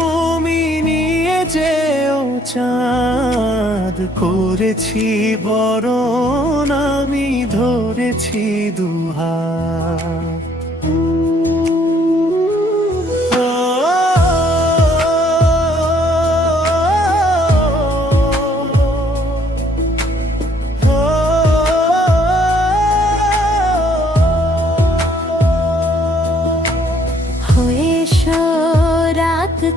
তুমি নিয়ে যেও চাঁদ, করেছি বরণ আমি ধরেছি দুহাত।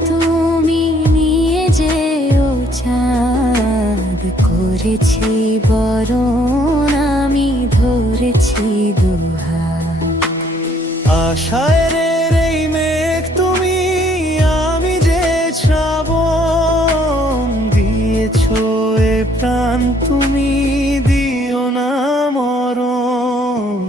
তুমি নিয়ে যেও চাঁদ, করেছি বরণ আমি ধরেছি দুহাত। আশায় এই মেঘ তুমি, আমি যে শ্রাবণ, দিয়েছো এ প্রাণ তুমি, দিও না মরণ।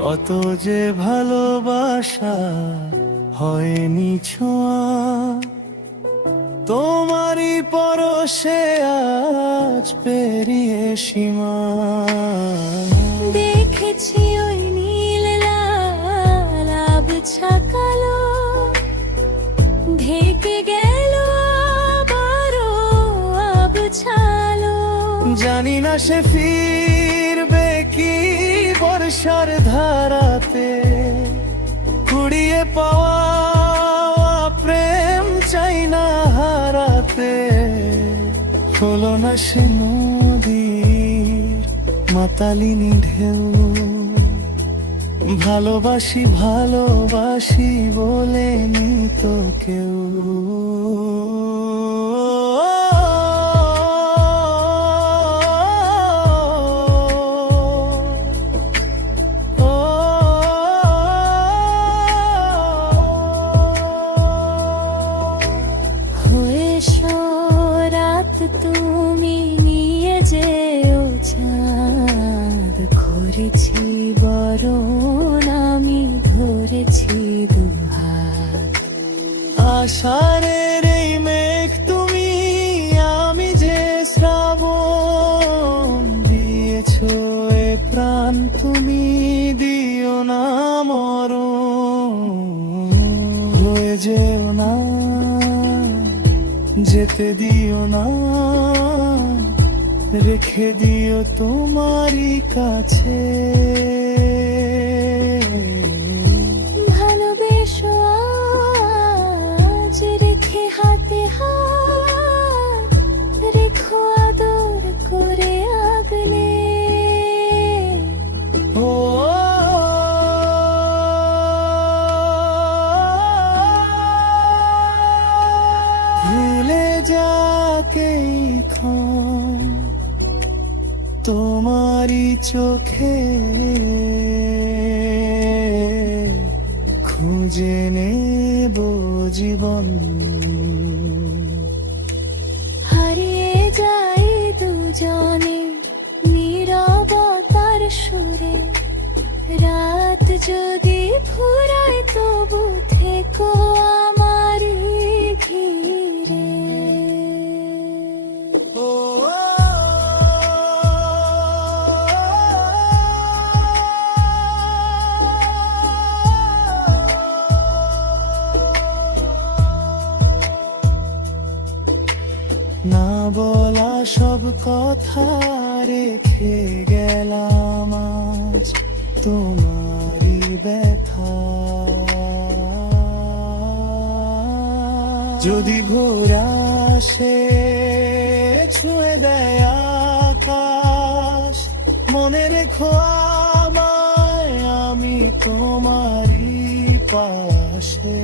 কত যে ভালোবাসা হয়নি ছোঁয়া, তোমারই পরশে আজ পেরিয়ে সীমা। দেখেছি ওই নীল লাল আবছা কালো, ঢেকে গেল আবারও আবছালো। জানি না সে ফিরবে কি বর্ষার ধারাতে, কুড়িয়ে পাওয়া প্রেম চাই না হারাতে। হলো না সে নদীর মাতালিনী ঢেউ, ভালোবাসি ভালোবাসি বলেনি তো কেউ। তুমি নিয়ে যেও চাঁদ, করেছি বরণ আমি ধরেছি দুহাত। আষাঢ়ের এই মেঘ তুমি, আমি যে শ্রাবণ, দিয়েছো এ প্রাণ তুমি, দিও না মরণ। হয়ে যেও না, যেতে দিও না, রেখে দিও তোমারই কাছে। ভালোবেসো আজ, রেখে হাতে হাত, রেখো আদর করে আগলে। ও ভুলে যাকেই ক্ষণ, তোমারই চোখে খুঁজে নেব জীবন। হারিয়ে যাই দুজনে নীরবতার সুরে, রাত যদি ফুরায় তবু থেকো আমারই ঘিরে। না বলা সব কথা রেখে গেলাম আজ তোমারই ব্যথা। যদি ভোর আসে ছুঁয়ে দেয় আকাশ, মনে রেখো আমায়, আমি তোমারই পাশে।